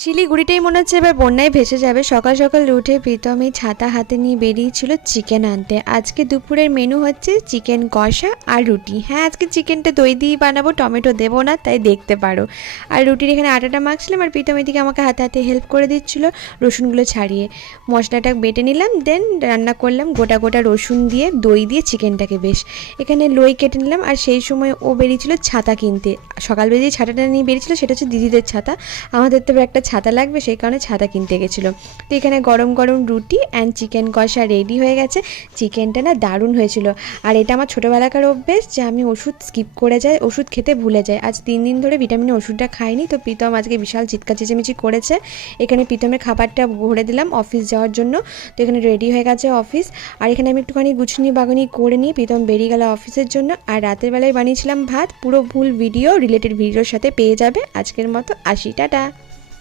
শিলিগুড়িটাই মনে হচ্ছে এবার বন্যায় ভেসে যাবে। সকাল সকাল উঠে প্রীতম এই ছাতা হাতে নিয়ে বেরিয়েছিল চিকেন আনতে। আজকে দুপুরের মেনু হচ্ছে চিকেন কষা আর রুটি। হ্যাঁ, আজকে চিকেনটা দই দিয়েই বানাবো, টমেটো দেবো না, তাই দেখতে পারো। আর রুটির এখানে আটাটা মাখছিলাম আর প্রীতম এদিকে আমাকে হাতে হাতে হেল্প করে দিচ্ছিল রসুনগুলো ছাড়িয়ে। মশলাটা বেটে নিলাম, দেন রান্না করলাম গোটা গোটা রসুন দিয়ে দই দিয়ে চিকেনটাকে। বেশ এখানে লই কেটে নিলাম। আর সেই সময় ও বেরিয়েছিল ছাতা কিনতে। সকালবেলা যে ছাতাটা নিয়ে বেরিয়েছিল সেটা হচ্ছে দিদিদের ছাতা, আমাদের তো একটা ছাতা লাগবে, সেই কারণে ছাতা কিনতে গেছিলো। তো এখানে গরম গরম রুটি অ্যান্ড চিকেন কষা রেডি হয়ে গেছে। চিকেনটা না দারুণ হয়েছিল। আর এটা আমার ছোটোবেলাকার অভ্যেস যে আমি ওষুধ স্কিপ করে যাই, ওষুধ খেতে ভুলে যাই। আজ 3 দিন ধরে ভিটামিনের ওষুধটা খাইনি, তো প্রীতম আজকে বিশাল চিৎকার চেঁচামেচি করেছে। এখানে প্রীতমের খাবারটা ভরে দিলাম অফিস যাওয়ার জন্য। তো এখানে রেডি হয়ে গেছে অফিস। আর এখানে আমি একটুখানি গুছনি বাগানি করে নিয়ে প্রীতম বেরিয়ে গেল অফিসের জন্য। আর রাতের বেলায় বানিয়েছিলাম ভাত। পুরো ফুল ভিডিও রিলেটেড ভিডিওর সাথে পেয়ে যাবে। আজকের মতো আসি, টাটা।